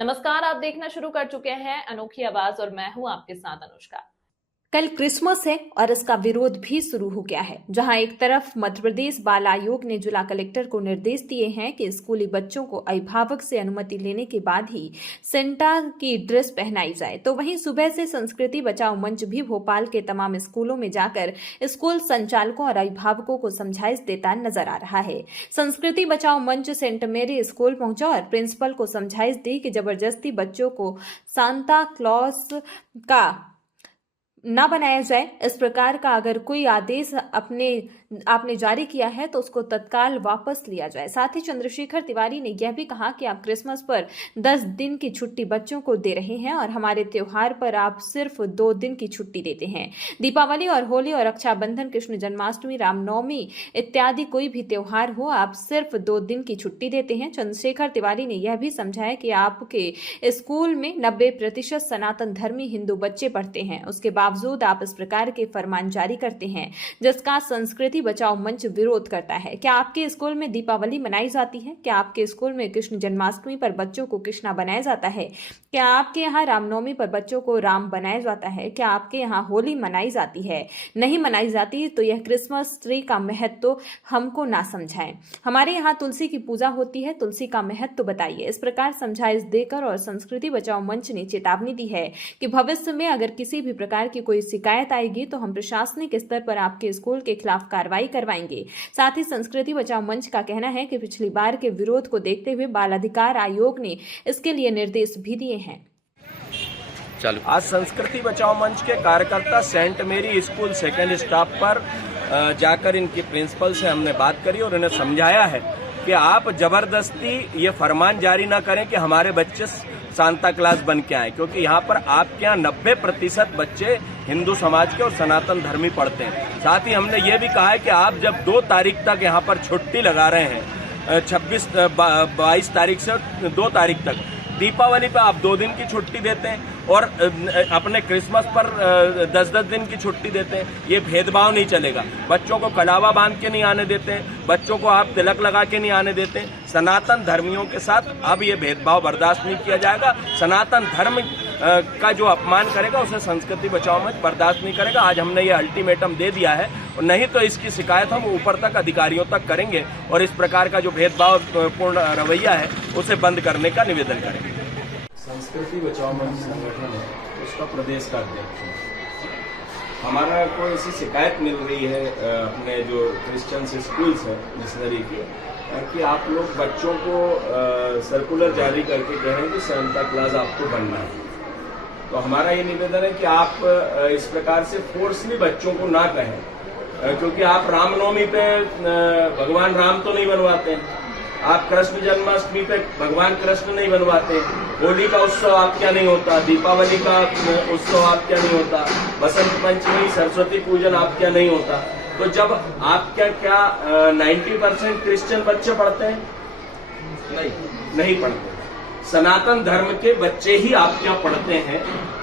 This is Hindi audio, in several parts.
नमस्कार, आप देखना शुरू कर चुके हैं अनोखी आवाज और मैं हूं आपके साथ अनुष्का। कल क्रिसमस है और इसका विरोध भी शुरू हो गया है। जहां एक तरफ मध्य प्रदेश बाल आयोग ने जिला कलेक्टर को निर्देश दिए हैं कि स्कूली बच्चों को अभिभावक से अनुमति लेने के बाद ही सेंटा की ड्रेस पहनाई जाए, तो वहीं सुबह से संस्कृति बचाओ मंच भी भोपाल के तमाम स्कूलों में जाकर स्कूल संचालकों और अभिभावकों को समझाइश देता नजर आ रहा है। संस्कृति बचाओ मंच सेंट मेरी स्कूल पहुंचा और प्रिंसिपल को समझाइश दी कि जबरदस्ती बच्चों को सांता क्लॉस का ना बनाया जाए। इस प्रकार का अगर कोई आदेश आपने जारी किया है तो उसको तत्काल वापस लिया जाए। साथ ही चंद्रशेखर तिवारी ने यह भी कहा कि आप क्रिसमस पर 10 दिन की छुट्टी बच्चों को दे रहे हैं और हमारे त्योहार पर आप सिर्फ 2 दिन की छुट्टी देते हैं। दीपावली और होली और रक्षाबंधन, कृष्ण जन्माष्टमी, रामनवमी इत्यादि कोई भी त्योहार हो, आप सिर्फ 2 दिन की छुट्टी देते हैं। चंद्रशेखर तिवारी ने यह भी समझाया कि आपके स्कूल में 90% सनातन धर्मी हिंदू बच्चे पढ़ते हैं, उसके बावजूद आप इस प्रकार के फरमान जारी करते हैं जिसका संस्कृति बचाओ मंच विरोध करता है। क्या आपके स्कूल में दीपावली मनाई जाती है? क्या आपके स्कूल में कृष्ण जन्माष्टमी पर बच्चों को कृष्णा बनाया जाता है? क्या आपके यहाँ रामनवमी पर बच्चों को राम बनाया जाता है? क्या आपके यहाँ होली मनाई जाती है? नहीं मनाई जाती तो यह क्रिसमस ट्री का महत्व हमको ना समझाएं। हमारे यहाँ तुलसी की पूजा होती है, तुलसी का महत्व बताइए। इस प्रकार समझाइश देकर और संस्कृति बचाओ मंच ने चेतावनी दी है कि भविष्य में अगर किसी भी प्रकार की कोई शिकायत आएगी तो हम प्रशासनिक स्तर पर आपके स्कूल के खिलाफ कार्रवाई करवाएंगे। साथ ही संस्कृति बचाओ मंच का कहना है कि पिछली बार के विरोध को देखते हुए बाल अधिकार आयोग ने इसके लिए निर्देश भी दिए हैं। आज संस्कृति बचाओ मंच के कार्यकर्ता सेंट मेरी स्कूल सेकेंड स्टॉप पर जाकर इनकी प्रिंसिपल से हमने बात करी और इन्हें समझाया है कि आप जबरदस्ती ये फरमान जारी ना करें कि हमारे बच्चे सांता क्लास बन के आए, क्योंकि यहाँ पर आपके यहाँ 90% बच्चे हिंदू समाज के और सनातन धर्मी पढ़ते हैं। साथ ही हमने ये भी कहा है कि आप जब 2 तारीख तक यहाँ पर छुट्टी लगा रहे हैं, 22 तारीख से 2 तारीख तक, दीपावली पर आप 2 दिन की छुट्टी देते हैं और अपने क्रिसमस पर 10-10 दिन की छुट्टी देते हैं, ये भेदभाव नहीं चलेगा। बच्चों को कलावा बांध के नहीं आने देते हैं, बच्चों को आप तिलक लगा के नहीं आने देते हैं। सनातन धर्मियों के साथ अब ये भेदभाव बर्दाश्त नहीं किया जाएगा। सनातन धर्म का जो अपमान करेगा उसे संस्कृति बचाओ मंच बर्दाश्त नहीं करेगा। आज हमने ये अल्टीमेटम दे दिया है और नहीं तो इसकी शिकायत हम ऊपर तक अधिकारियों तक करेंगे और इस प्रकार का जो भेदभाव पूर्ण रवैया है उसे बंद करने का निवेदन करेंगे। संस्कृति बचाओ मंच संगठन है, उसका प्रदेश का अध्यक्ष है। हमारा कोई ऐसी शिकायत मिल रही है अपने जो क्रिश्चियन स्कूल्स है मिशनरी की, कि आप लोग बच्चों को सर्कुलर जारी करके कह रहे हैं कि सांता क्लॉज आपको बनना है। तो हमारा ये निवेदन है कि आप इस प्रकार से फोर्सली बच्चों को ना कहें, क्योंकि आप रामनवमी पे भगवान राम तो नहीं बनवाते हैं, आप कृष्ण जन्माष्टमी पे भगवान कृष्ण नहीं बनवाते, होली का उत्सव आपके यहाँ नहीं होता, दीपावली का उत्सव आपके यहाँ नहीं होता, बसंत पंचमी सरस्वती पूजन आपके यहाँ नहीं होता। तो जब आपके क्या 90% क्रिश्चियन बच्चे पढ़ते हैं? नहीं पढ़ते। सनातन धर्म के बच्चे ही आपके यहाँ पढ़ते हैं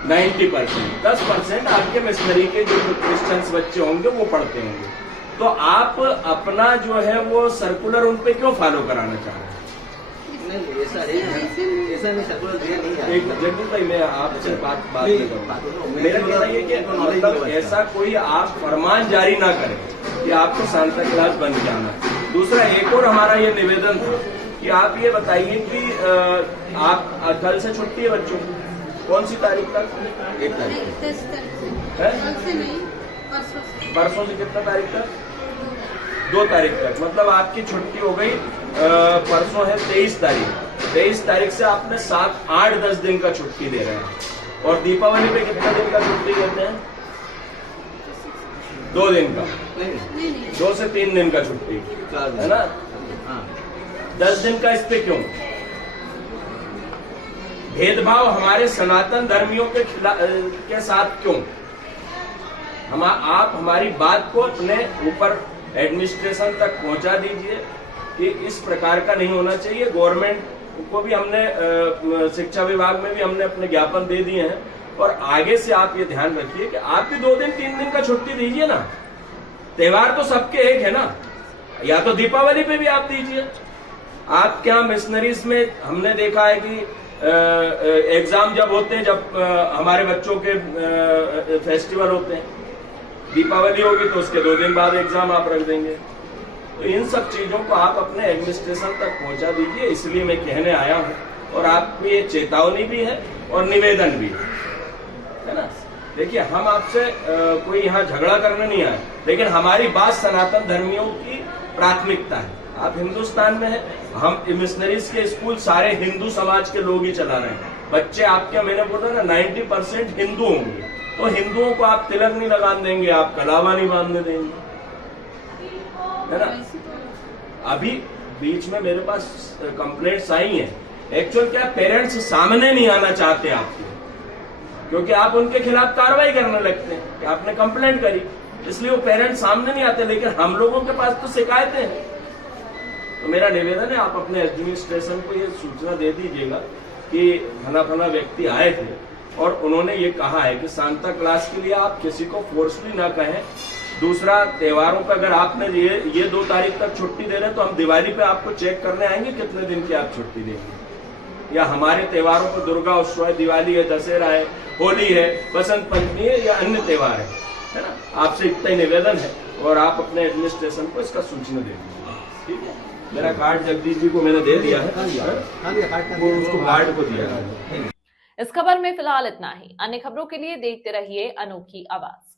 90%। 10% आपके मिशनरी के जो क्रिश्चियंस बच्चे होंगे वो पढ़ते होंगे। तो आप अपना जो है वो सर्कुलर उन पे क्यों फॉलो कराना चाह रहे हैं? नहीं, ऐसा नहीं, सर्कुलर दिया नहीं है। एक जगदीश भाई, मैं आपसे बात में करूँ, मेरा कहना ये कि मतलब ऐसा कोई आप फरमान जारी ना करें कि आपको सांता क्लॉज बन के आना है। दूसरा एक और हमारा ये निवेदन था कि आप ये बताइए कि आप कल से छुट्टी है बच्चों की, कौन सी तारीख तक? 1 तारीख परसों से कितना तारीख तक? 2 तारीख तक। मतलब आपकी छुट्टी हो गई, परसों है 23 तारीख। 23 तारीख से आपने 7, 8, 10 दिन का छुट्टी दे रहे हैं। और दीपावली पे कितना दिन का छुट्टी देते हैं? 2 दिन का, 2 से 3 दिन का छुट्टी है ना? 10 दिन का इस पे क्यों? भेदभाव हमारे सनातन धर्मियों के साथ क्यों? आप हमारी बात को अपने ऊपर एडमिनिस्ट्रेशन तक पहुंचा दीजिए कि इस प्रकार का नहीं होना चाहिए। गवर्नमेंट को भी हमने, शिक्षा विभाग में भी हमने अपने ज्ञापन दे दिए हैं और आगे से आप ये ध्यान रखिए कि आप भी 2 दिन 3 दिन का छुट्टी दीजिए ना। त्योहार तो सबके एक है ना, या तो दीपावली पे भी आप दीजिए। आप क्या मिशनरीज में हमने देखा है कि एग्जाम जब होते हैं, जब हमारे बच्चों के फेस्टिवल होते हैं, दीपावली होगी तो उसके 2 दिन बाद एग्जाम आप रख देंगे। तो इन सब चीजों को आप अपने एडमिनिस्ट्रेशन तक पहुंचा दीजिए, इसलिए मैं कहने आया हूं। और आपको ये चेतावनी भी है और निवेदन भी है ना। देखिए, हम आपसे कोई यहाँ झगड़ा करने नहीं आए, लेकिन हमारी बात सनातन धर्मियों की प्राथमिकता है। आप हिंदुस्तान में हैं, हम मिशनरीज के स्कूल सारे हिंदू समाज के लोग ही चला रहे हैं। बच्चे आपके, मैंने बोला ना, 90% हिंदू होंगे, तो हिंदुओं को आप तिलक नहीं लगा देंगे, आप कलावा नहीं बांधने देंगे, है ना। अभी बीच में मेरे पास कंप्लेंट्स आई हैं। एक्चुअल क्या, पेरेंट्स सामने नहीं आना चाहते आपके, क्योंकि आप उनके खिलाफ कार्रवाई करने लगते हैं कि आपने कंप्लेंट करी, इसलिए वो पेरेंट्स सामने नहीं आते। लेकिन हम लोगों के पास तो शिकायतें हैं। तो मेरा निवेदन है, आप अपने एडमिनिस्ट्रेशन को ये सूचना दे दीजिएगा कि फना व्यक्ति आए थे और उन्होंने ये कहा है कि सांता क्लास के लिए आप किसी को फोर्सफुली ना कहें। दूसरा, त्योहारों पे अगर आपने ये 2 तारीख तक छुट्टी दे रहे हैं, तो हम दिवाली पे आपको चेक करने आएंगे कितने दिन की आप छुट्टी देंगे। या हमारे त्योहारों पर दुर्गा उत्सव है, दिवाली है, दशहरा है, होली है, बसंत पंचमी है, या अन्य त्योहार है ना। आपसे इतना ही निवेदन है और आप अपने एडमिनिस्ट्रेशन को इसका सूचना दे दीजिए, ठीक है। मेरा कार्ड जगदीश जी को मैंने दे दिया है, वो उसको गार्ड को दिया है। इस खबर में फिलहाल इतना ही। अन्य खबरों के लिए देखते रहिए अनोखी आवाज।